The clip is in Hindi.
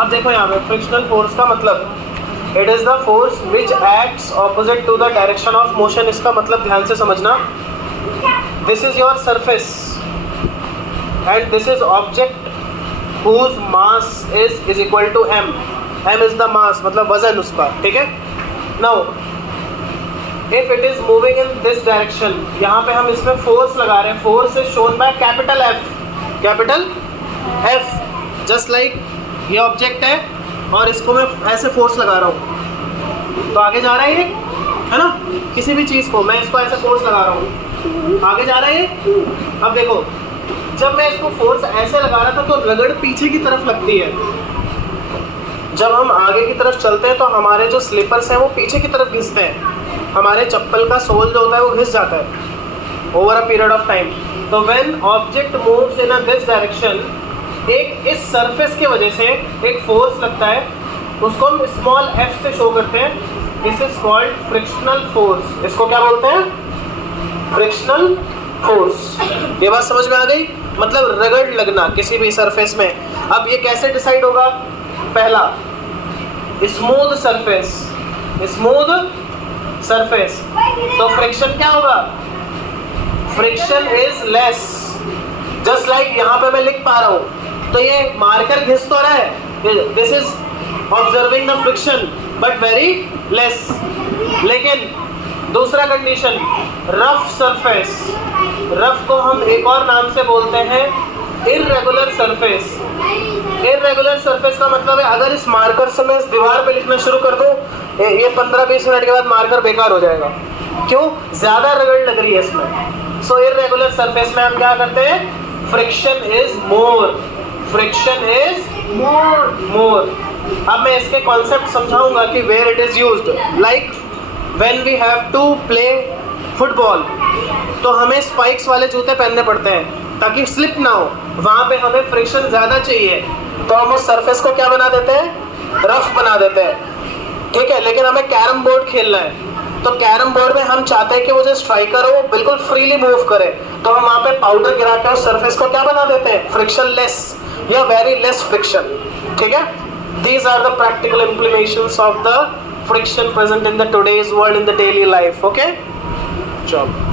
अब देखो यहाँ पे फ्रिक्शनल फोर्स का मतलब it is the force which acts opposite to the direction of motion. इसका मतलब ध्यान से समझना, this is your surface and this is object whose mass is equal to m is the mass, मतलब वजन उसका, ठीक है। now if it is moving in this direction, यहाँ पे हम इसमें फोर्स लगा रहे हैं, force is shown by capital F, just like ये ऑब्जेक्ट है और इसको मैं ऐसे फोर्स लगा रहा हूँ तो आगे जा रहा है ये, है ना। किसी भी चीज़ को मैं इसको ऐसे फोर्स लगा रहा हूँ, आगे जा रहा है ये। अब देखो जब मैं इसको फोर्स ऐसे लगा रहा था तो रगड़ पीछे की तरफ लगती है, जब हम आगे की तरफ चलते हैं तो हमारे जो स्लीपर्स हैं वो पीछे की तरफ घिसते हैं, हमारे चप्पल का सोल जो होता है वो घिस जाता है over a period of time. तो when object moves in a this direction, एक इस सरफेस की वजह से एक फोर्स लगता है, उसको हम स्मॉल f से शो करते हैं, this is called frictional force. इसको क्या बोलते हैं? Frictional force. ये बात समझ में आ गई? मतलब रगड़ लगना किसी भी सरफेस में। अब ये कैसे डिसाइड होगा? पहला, स्मूथ सरफेस तो फ्रिक्शन क्या होगा? Friction is less, just like यहाँ पे मैं लिख पा रहा हूँ तो ये मार्कर घिस तो रहा है, this is observing the friction but very less. लेकिन दूसरा कंडीशन, रफ सरफेस, रफ को हम एक और नाम से बोलते हैं इर्रेगुलर सरफेस। इर्रेगुलर सरफेस का मतलब है अगर इस मार्कर से मैं इस दीवार पे लिखना शुरू कर दूं, ये 15-20 मिनट के बाद मार्कर बेकार हो जाएगा। क्यों? ज़्यादा रगड़ लग रही है इसमें। सो इर्रेगुलर सरफेस में हम क्या करते हैं? Friction is more, friction is more. अब मैं इसके कॉन्सेप्ट समझाऊंगा कि where it is used. Like when we have to play football तो हमें स्पाइक्स वाले जूते पहनने पड़ते हैं ताकि स्लिप ना हो, वहाँ पे हमें फ्रिक्शन ज़्यादा चाहिए तो हम उस सरफेस को क्या बना देते हैं? रफ बना देते हैं, ठीक है। लेकिन हमें कैरम बोर्ड खेलना है तो कैरम बोर्ड में हम चाहते हैं कि वो जो स्ट्राइकर हो वो बिल्कुल फ्रीली मूव करे, तो हम वहाँ पे पाउडर गिरा के उस सरफेस को क्या बना देते हैं? फ्रिक्शन लेस या वेरी लेस फ्रिक्शन, ठीक है। These are the practical implications of the friction present in the today's world in the daily life, okay? चलो।